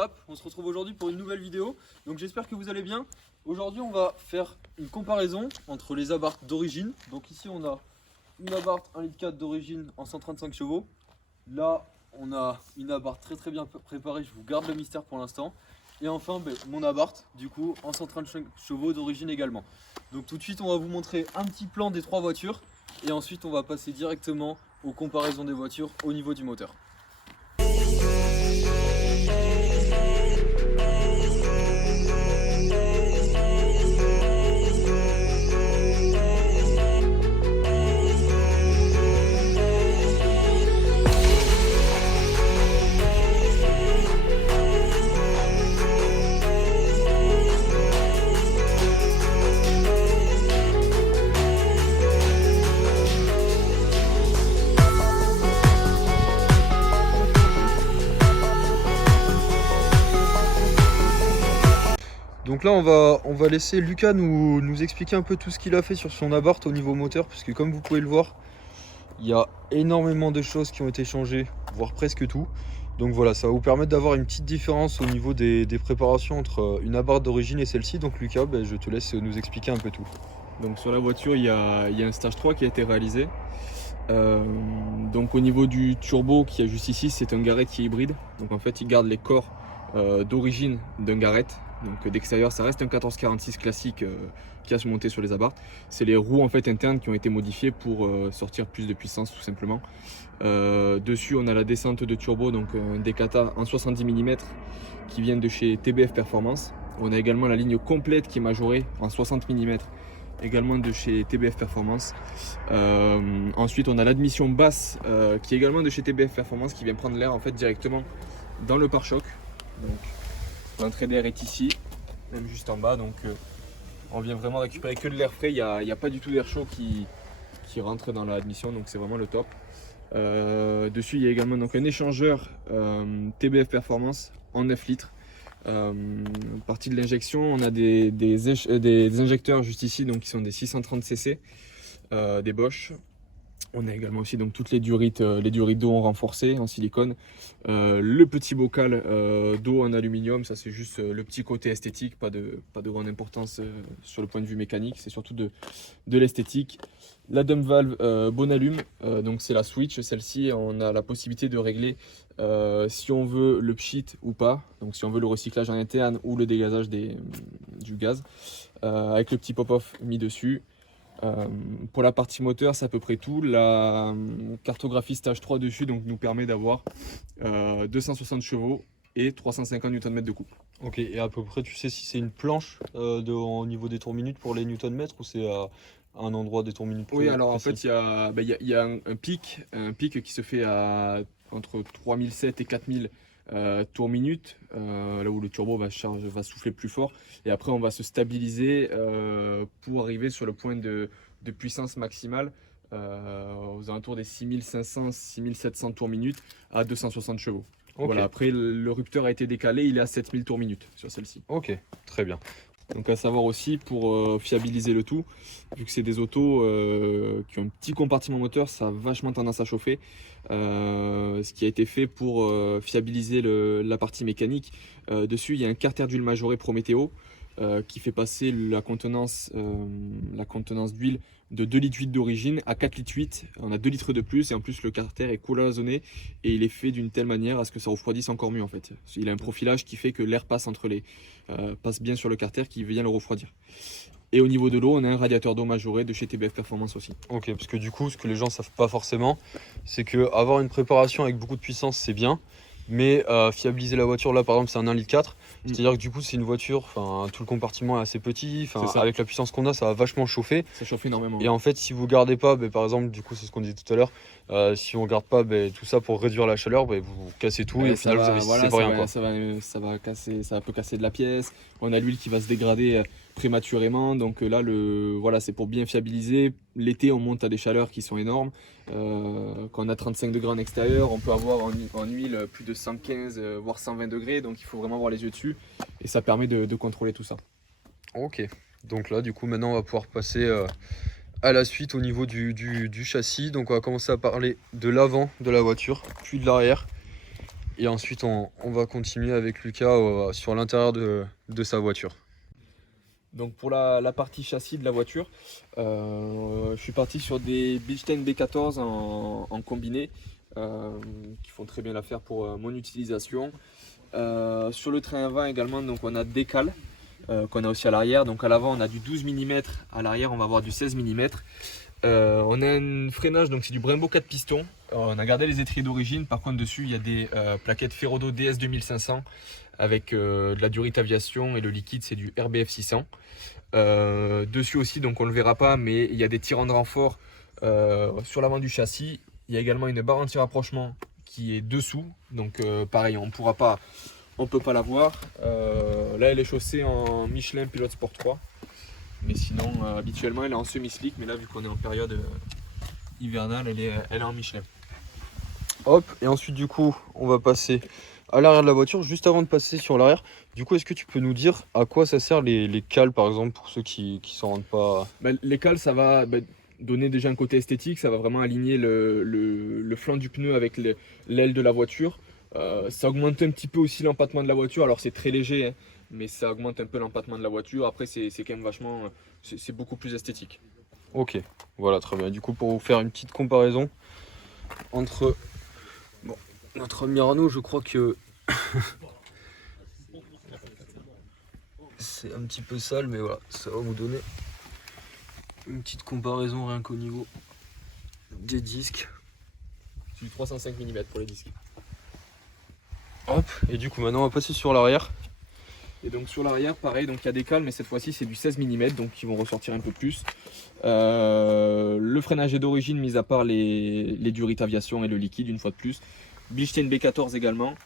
Bap, on se retrouve aujourd'hui pour une nouvelle vidéo. Donc j'espère que vous allez bien. Aujourd'hui on va faire une comparaison entre les Abarth d'origine. Donc ici on a une Abarth 1,4 litre d'origine en 135 chevaux. Là on a une Abarth très bien préparée, je vous garde le mystère pour l'instant. Et enfin mon Abarth du coup en 135 chevaux d'origine également. Donc tout de suite on va vous montrer un petit plan des trois voitures. Et ensuite on va passer directement aux comparaisons des voitures au niveau du moteur. Donc là on va laisser Lucas nous expliquer un peu tout ce qu'il a fait sur son Abarth au niveau moteur, puisque comme vous pouvez le voir, il y a énormément de choses qui ont été changées, voire presque tout. Donc voilà, ça va vous permettre d'avoir une petite différence au niveau des préparations entre une Abarth d'origine et celle-ci. Donc Lucas, je te laisse nous expliquer un peu tout. Donc sur la voiture, il y a un stage 3 qui a été réalisé. Donc au niveau du turbo qui est juste ici, c'est un Garrett qui est hybride. Donc en fait, il garde les corps d'origine d'un Garrett. Donc d'extérieur, ça reste un 1446 classique qui a se monté sur les Abarth. C'est les roues en fait internes qui ont été modifiées pour sortir plus de puissance tout simplement. Dessus, on a la descente de turbo, donc des kata en 70 mm qui viennent de chez TBF Performance. On a également la ligne complète qui est majorée en 60 mm. Également de chez TBF Performance. Ensuite on a l'admission basse qui est également de chez TBF Performance, qui vient prendre l'air en fait directement dans le pare-choc. Donc l'entrée d'air est ici, même juste en bas, donc on vient vraiment récupérer que de l'air frais. Il n'y a pas du tout d'air chaud qui rentre dans l'admission, donc c'est vraiment le top. Dessus il y a également donc un échangeur TBF Performance en 9 litres. Partie de l'injection, on a des injecteurs juste ici, donc qui sont des 630 cc, des Bosch. On a également aussi donc toutes les durites d'eau en renforcé en silicone, le petit bocal d'eau en aluminium. Ça c'est juste le petit côté esthétique, pas de grande importance sur le point de vue mécanique, c'est surtout de l'esthétique. La dump valve Bonalume, donc c'est la switch, celle-ci on a la possibilité de régler si on veut le pchit ou pas, donc si on veut le recyclage en interne ou le dégazage du gaz, avec le petit pop-off mis dessus. Pour la partie moteur, c'est à peu près tout. La cartographie stage 3 dessus donc nous permet d'avoir 260 chevaux et 350 Nm de couple. Ok, et à peu près tu sais si c'est une planche au niveau des tours minutes pour les Nm ou c'est à un endroit des tours minutes? Oui, alors précis. En fait il y a un pic qui se fait entre 3007 et 4000 tours minutes, là où le turbo va souffler plus fort, et après on va se stabiliser pour arriver sur le point de puissance maximale aux alentours des 6500-6700 tours minutes à 260 chevaux. Okay. Voilà, après le rupteur a été décalé, il est à 7000 tours minutes sur celle-ci. Ok, très bien. Donc à savoir aussi pour fiabiliser le tout, vu que c'est des autos qui ont un petit compartiment moteur, ça a vachement tendance à chauffer. Ce qui a été fait pour fiabiliser la partie mécanique. Dessus il y a un carter d'huile majoré Prométhéo qui fait passer la contenance d'huile de 2,8 litres d'origine à 4,8 litres. On a 2 litres de plus, et en plus le carter est cloisonné et il est fait d'une telle manière à ce que ça refroidisse encore mieux en fait. Il a un profilage qui fait que l'air passe passe bien sur le carter, qui vient le refroidir. Et au niveau de l'eau, on a un radiateur d'eau majoré de chez TBF Performance aussi. Ok, parce que du coup, ce que les gens ne savent pas forcément, c'est que avoir une préparation avec beaucoup de puissance, c'est bien. Mais fiabiliser la voiture, là par exemple c'est un 1,4 litre, c'est-à-dire que du coup c'est une voiture, tout le compartiment est assez petit, avec la puissance qu'on a ça va vachement chauffer. Ça chauffe énormément. Et en fait si vous gardez pas, par exemple du coup c'est ce qu'on disait tout à l'heure, si on garde pas tout ça pour réduire la chaleur, vous cassez tout et au final vous investissez pour rien. Ça peut casser de la pièce, on a l'huile qui va se dégrader prématurément, donc là c'est pour bien fiabiliser. L'été on monte à des chaleurs qui sont énormes, quand on a 35 degrés en extérieur, on peut avoir en huile plus de 115 voire 120 degrés, donc il faut vraiment avoir les yeux dessus et ça permet de contrôler tout ça. Ok, donc là du coup maintenant on va pouvoir passer à la suite au niveau du châssis. Donc on va commencer à parler de l'avant de la voiture puis de l'arrière. et ensuite on va continuer avec Lucas sur l'intérieur de sa voiture. Donc pour la partie châssis de la voiture, je suis parti sur des Bilstein B14 en combiné qui font très bien l'affaire pour mon utilisation. Sur le train avant également, donc on a des cales qu'on a aussi à l'arrière. Donc à l'avant on a du 12 mm, à l'arrière on va avoir du 16 mm. On a un freinage, donc c'est du Brembo 4 pistons. On a gardé les étriers d'origine, par contre dessus il y a des plaquettes Ferrodo DS 2500 avec de la Durite Aviation et le liquide c'est du RBF 600. Dessus aussi, donc on ne le verra pas, mais il y a des tirants de renfort sur l'avant du châssis. Il y a également une barre anti-rapprochement qui est dessous, donc pareil on peut pas la voir. Là elle est chaussée en Michelin Pilot Sport 3, mais sinon habituellement elle est en semi-slick, mais là vu qu'on est en période hivernale elle est en Michelin. Hop, et ensuite du coup on va passer à l'arrière de la voiture. Juste avant de passer sur l'arrière, du coup est-ce que tu peux nous dire à quoi ça sert les cales par exemple pour ceux qui s'en rendent pas? Les cales ça va donner déjà un côté esthétique, ça va vraiment aligner le flanc du pneu avec l'aile de la voiture. Ça augmente un petit peu aussi l'empattement de la voiture, alors c'est très léger hein, mais ça augmente un peu l'empattement de la voiture. Après c'est quand même vachement, c'est beaucoup plus esthétique. Ok, voilà, très bien. Du coup pour vous faire une petite comparaison entre notre Murano, je crois que c'est un petit peu sale, mais voilà, ça va vous donner une petite comparaison rien qu'au niveau des disques. C'est du 305 mm pour les disques. Hop, et du coup maintenant on va passer sur l'arrière. Et donc sur l'arrière pareil, donc il y a des cales, mais cette fois-ci c'est du 16 mm, donc qui vont ressortir un peu plus. Le freinage est d'origine, mis à part les Durite Aviation et le liquide une fois de plus. Bilstein B14 également.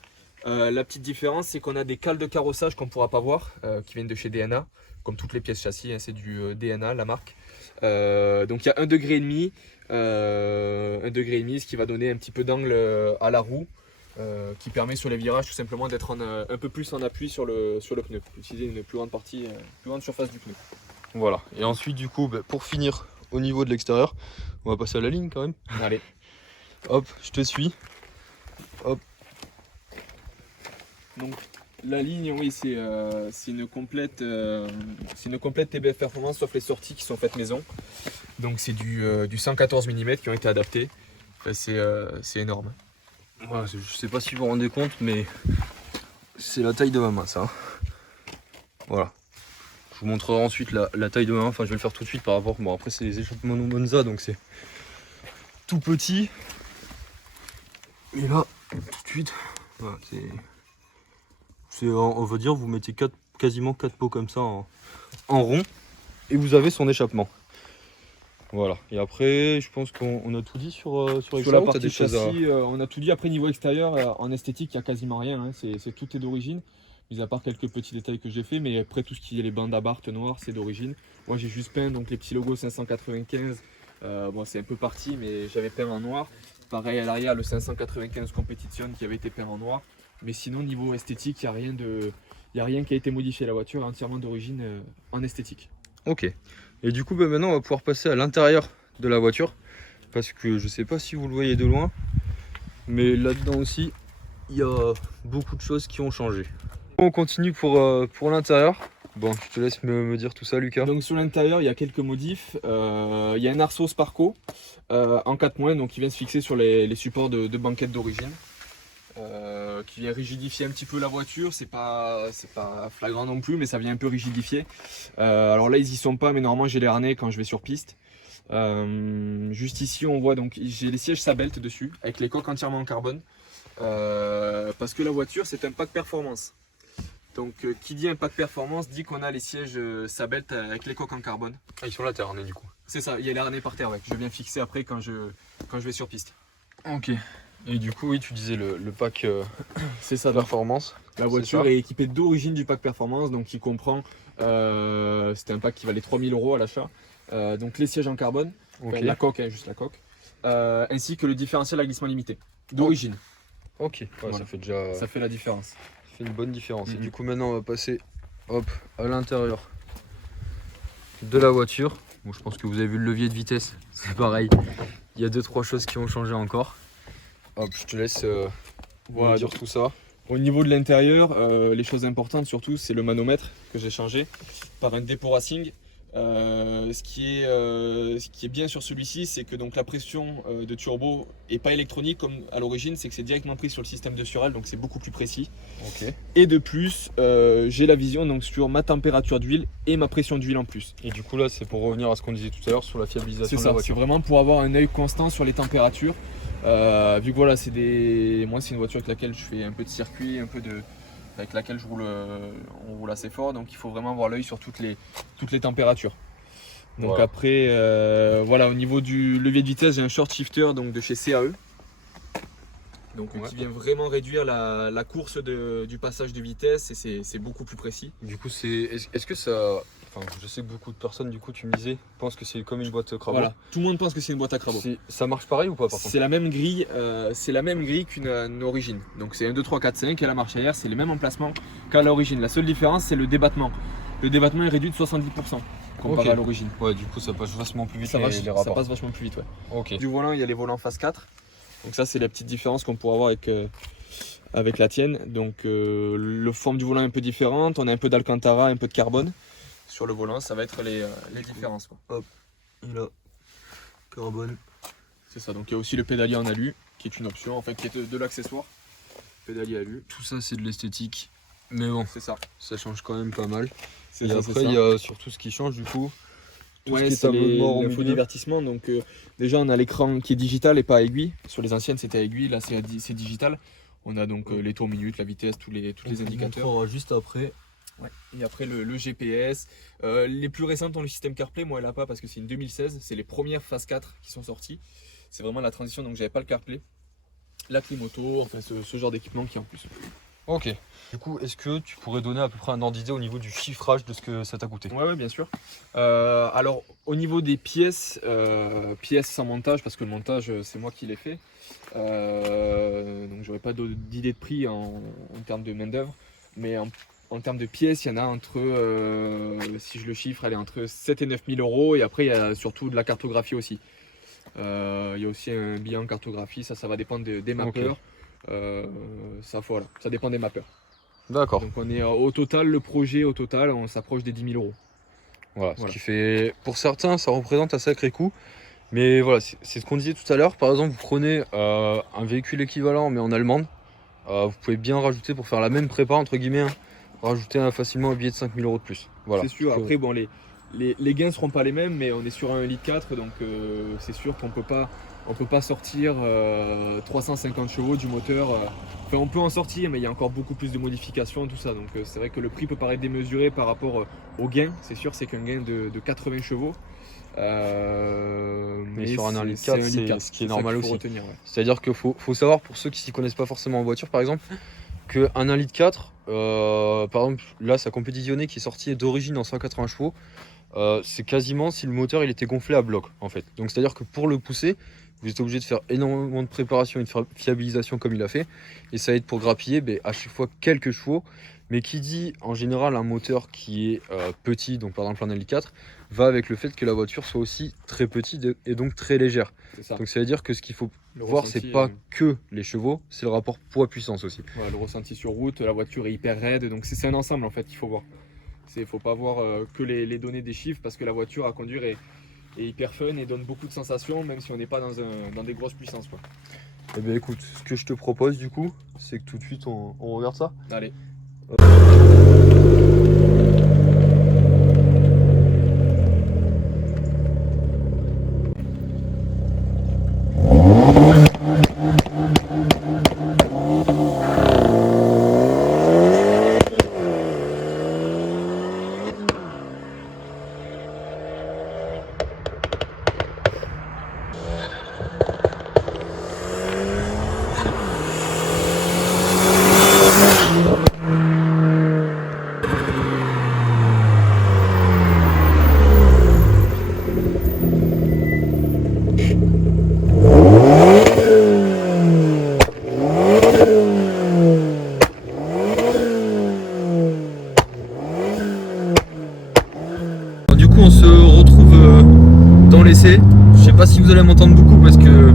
La petite différence c'est qu'on a des cales de carrossage qu'on ne pourra pas voir, qui viennent de chez DNA, comme toutes les pièces châssis, hein, c'est du DNA la marque. Donc il y a 1,5 degré, 1,5 degré, ce qui va donner un petit peu d'angle à la roue, qui permet sur les virages tout simplement d'être un peu plus en appui sur le pneu, utiliser une plus grande partie, plus grande surface du pneu. Voilà, et ensuite du coup pour finir au niveau de l'extérieur, on va passer à la ligne quand même. Allez. Hop, je te suis. Hop. Donc la ligne, oui, c'est une complète TBF Performance sauf les sorties qui sont faites maison. Donc c'est du 114 mm qui ont été adaptés. Enfin, c'est énorme. Voilà, je sais pas si vous vous rendez compte, mais c'est la taille de ma main ça. Voilà. Je vous montrerai ensuite la taille de ma main, enfin je vais le faire tout de suite par rapport. Bon après c'est les échappements Monza donc c'est tout petit. Et là, tout de suite, voilà, on va dire vous mettez quasiment 4 pots comme ça en rond et vous avez son échappement. Voilà, et après je pense qu'on a tout dit sur la partie châssis, on a tout dit. Après niveau extérieur, en esthétique il n'y a quasiment rien, hein. Tout est d'origine, mis à part quelques petits détails que j'ai fait, mais après tout ce qui est les bandes d'Abarth noires c'est d'origine. Moi j'ai juste peint donc les petits logos 595, bon c'est un peu parti mais j'avais peint en noir. Pareil à l'arrière le 595 Competition qui avait été peint en noir, mais sinon niveau esthétique il n'y a rien qui a été modifié, la voiture est entièrement d'origine en esthétique. Ok, et du coup maintenant on va pouvoir passer à l'intérieur de la voiture, parce que je sais pas si vous le voyez de loin, mais là-dedans aussi il y a beaucoup de choses qui ont changé. On continue pour l'intérieur. Bon, je te laisse me dire tout ça Lucas. Donc sur l'intérieur il y a quelques modifs, il y a un arceau Sparco en 4-, donc qui vient se fixer sur les supports de banquette d'origine. Qui vient rigidifier un petit peu la voiture, c'est pas flagrant non plus mais ça vient un peu rigidifier. Alors là ils y sont pas, mais normalement j'ai les harnais quand je vais sur piste. Juste ici on voit donc j'ai les sièges Sabelt dessus avec les coques entièrement en carbone, parce que la voiture c'est un pack performance. Donc qui dit un pack performance dit qu'on a les sièges Sabelt avec les coques en carbone. Ah, ils sont là tes harnais du coup. C'est ça, il y a les harnais par terre, ouais, que je viens fixer après quand je vais sur piste. Ok. Et du coup oui tu disais le pack c'est ça, performance. La voiture est équipée d'origine du pack performance, donc qui comprend, c'était un pack qui valait 3 000 € à l'achat. Donc les sièges en carbone, okay. La coque, hein, juste la coque, ainsi que le différentiel à glissement limité d'origine. Ok, ouais, voilà. Ça fait la différence. Ça fait une bonne différence. Et du coup maintenant on va passer à l'intérieur de la voiture. Bon, je pense que vous avez vu le levier de vitesse, c'est pareil. Il y a 2-3 choses qui ont changé encore. Hop, je te laisse Voilà, dire tout ça. Au niveau de l'intérieur, les choses importantes surtout, c'est le manomètre que j'ai changé par un Depo Racing. Ce qui est bien sur celui-ci, c'est que donc la pression de turbo est pas électronique comme à l'origine, c'est que c'est directement pris sur le système de Surel, donc c'est beaucoup plus précis. Ok. Et de plus, j'ai la vision donc sur ma température d'huile et ma pression d'huile en plus. Et du coup là, c'est pour revenir à ce qu'on disait tout à l'heure sur la fiabilisation C'est de la ça, c'est voiture. vraiment pour avoir un œil constant sur les températures. Vu que voilà, moi c'est une voiture avec laquelle je fais un peu de circuit, avec laquelle on roule assez fort, donc il faut vraiment avoir l'œil sur toutes les températures. Donc Voilà. après, voilà, au niveau du levier de vitesse, j'ai un short shifter donc de chez CAE. Donc qui vient vraiment réduire la course du passage de vitesse et c'est beaucoup plus précis. Du coup, est-ce que ça... Enfin, je sais que beaucoup de personnes, du coup, tu me disais, pensent que c'est comme une boîte Crabo. Voilà, tout le monde pense que c'est une boîte à crabot. Ça marche pareil ou pas par contre? C'est la même grille, qu'une origine. Donc c'est 1, 2, 3, 4, 5 et la marche arrière, c'est les mêmes emplacements qu'à l'origine. La seule différence, c'est le débattement. Le débattement est réduit de 70% comparé à l'origine. Ouais, du coup, ça passe vachement plus vite Ça les rapports. passe vachement plus vite, ouais. Ok. Du volant, il y a les volants phase 4. Donc ça, c'est la petite différence qu'on pourrait avoir avec la tienne. Donc le forme du volant est un peu différente. On a un peu d'Alcantara, un peu de carbone. Sur le volant, ça va être les différences, quoi. Hop, il a carbone. C'est ça, donc il y a aussi le pédalier en alu, qui est une option, en fait, qui est de l'accessoire. Pédalier alu. Tout ça, c'est de l'esthétique. Mais bon, C'est ça. ça change quand même pas mal. C'est Et ça, après, c'est ça. il y a surtout ce qui change, du coup. Tout ce Ouais, qui est c'est tableau de bord au milieu. l'infodivertissement. Donc déjà, on a l'écran qui est digital et pas à aiguille. Sur les anciennes, c'était à aiguille, là, c'est digital. On a donc les tours minutes, la vitesse, tous les indicateurs. On montrera juste après. Ouais. Et après le GPS. Les plus récentes ont le système CarPlay, moi elle a pas parce que c'est une 2016, c'est les premières phase 4 qui sont sorties. C'est vraiment la transition, donc j'avais pas le CarPlay. La clim auto, enfin ce genre d'équipement qui est en plus. Ok. Du coup, est-ce que tu pourrais donner à peu près un ordre d'idée au niveau du chiffrage de ce que ça t'a coûté? Ouais, bien sûr. Alors au niveau des pièces, pièces sans montage, parce que le montage c'est moi qui l'ai fait. Donc j'aurais pas d'idée de prix en termes de main d'œuvre, mais en termes de pièces, il y en a entre, si je le chiffre, elle est entre 7 et 9 000 euros. Et après, il y a surtout de la cartographie aussi. Il y a aussi un billet en cartographie, ça va dépendre des mappeurs. Voilà, ça dépend des mappeurs. D'accord. Donc on est au total, le projet au total, on s'approche des 10 000 euros. Voilà, ce qui fait, pour certains, ça représente un sacré coût. Mais voilà, c'est ce qu'on disait tout à l'heure. Par exemple, vous prenez un véhicule équivalent, mais en allemande. Vous pouvez bien rajouter, pour faire la même prépa, entre guillemets, hein, rajouter facilement un billet de 5 000 euros de plus. Voilà. C'est sûr, après, bon, les gains ne seront pas les mêmes, mais on est sur un 1,4 litre, donc c'est sûr qu'on peut pas sortir 350 chevaux du moteur. Enfin, on peut en sortir, mais il y a encore beaucoup plus de modifications, tout ça. Donc c'est vrai que le prix peut paraître démesuré par rapport au gain. C'est sûr, c'est qu'un gain de 80 chevaux. Mais sur un 1,4 litre, c'est ce qui est normal aussi. Retenir, ouais. C'est-à-dire qu'il faut savoir, pour ceux qui s'y connaissent pas forcément en voiture, par exemple, qu'un 1,4 litre, par exemple, là, sa compétitionnée qui est sortie d'origine en 180 chevaux, c'est quasiment si le moteur il était gonflé à bloc, en fait. Donc, c'est-à-dire que pour le pousser, vous êtes obligé de faire énormément de préparation et de fiabilisation comme il a fait. Et ça aide pour grappiller à chaque fois quelques chevaux. Mais qui dit en général un moteur qui est petit, donc par exemple un L4, va avec le fait que la voiture soit aussi très petite et donc très légère. C'est ça. Donc ça veut dire que ce qu'il faut Le voir, ressenti, c'est pas que les chevaux, c'est le rapport poids-puissance aussi. Voilà, le ressenti sur route, la voiture est hyper raide, donc c'est un ensemble en fait qu'il faut voir. Il faut pas voir que les données des chiffres, parce que la voiture à conduire est hyper fun et donne beaucoup de sensations, même si on n'est pas dans des grosses puissances, quoi. Eh bien écoute, ce que je te propose du coup, c'est que tout de suite on regarde ça. Allez. Du coup on se retrouve dans l'essai. Je sais pas si vous allez m'entendre beaucoup parce que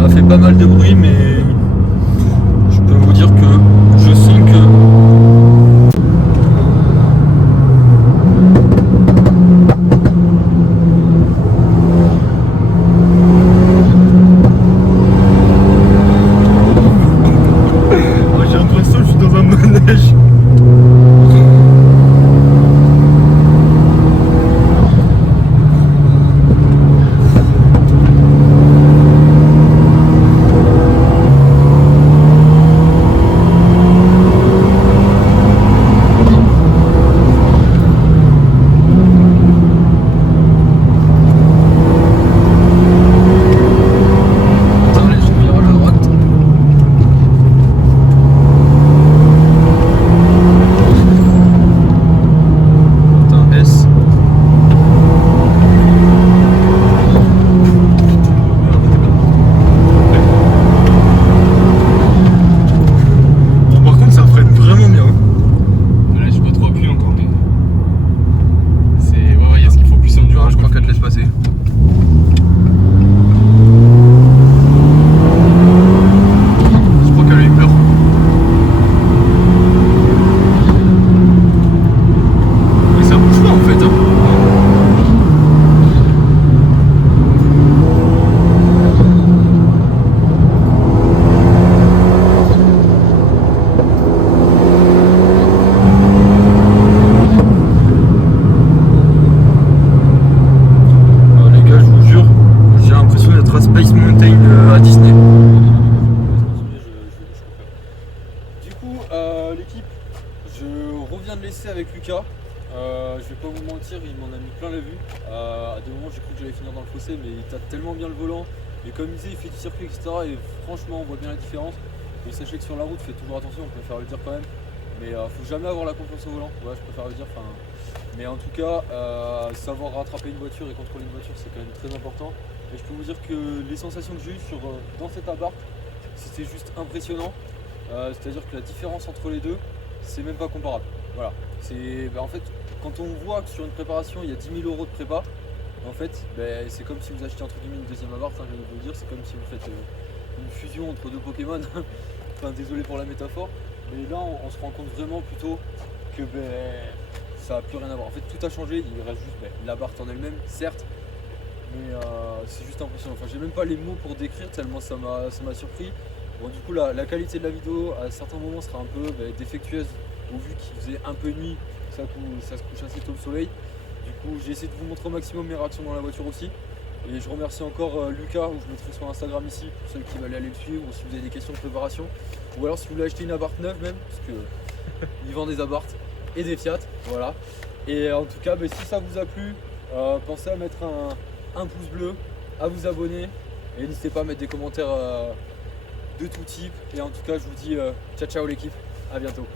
ça fait pas mal de bruit, mais je peux vous mentir, il m'en a mis plein la vue. À des moments j'ai cru que j'allais finir dans le fossé, mais il tape tellement bien le volant. Et comme il disait, il fait du circuit, etc. Et franchement, on voit bien la différence. Et sachez que sur la route, faites toujours attention, on préfère le dire quand même. Mais faut jamais avoir la confiance au volant. Ouais, je préfère le dire. Mais en tout cas, savoir rattraper une voiture et contrôler une voiture, c'est quand même très important. Et je peux vous dire que les sensations que j'ai eues dans cette Abarth, c'était juste impressionnant. C'est-à-dire que la différence entre les deux, c'est même pas comparable. Voilà. En fait, quand on voit que sur une préparation, il y a 10 000 € de prépa, en fait, c'est comme si vous achetez entre guillemets une deuxième Abarth, hein, je vais vous le dire, c'est comme si vous faites une fusion entre deux Pokémon. Enfin, désolé pour la métaphore, mais là on se rend compte vraiment plutôt que ça n'a plus rien à voir. En fait, tout a changé, il reste juste l'Abarth en elle-même, certes, mais c'est juste impressionnant. Enfin, j'ai même pas les mots pour décrire tellement ça m'a surpris. Bon, du coup, la qualité de la vidéo à certains moments sera un peu défectueuse au vu qu'il faisait un peu nuit, ça se couche assez tôt le soleil. Du coup, j'ai essayé de vous montrer au maximum mes réactions dans la voiture aussi. Et je remercie encore Lucas, où je mettrai son Instagram ici pour ceux qui veulent aller le suivre, ou si vous avez des questions de préparation. Ou alors si vous voulez acheter une Abarth neuve même, parce que il vend des Abarth et des Fiat, voilà. Et en tout cas, si ça vous a plu, pensez à mettre un pouce bleu, à vous abonner, et n'hésitez pas à mettre des commentaires de tout type. Et en tout cas, je vous dis ciao ciao l'équipe, à bientôt.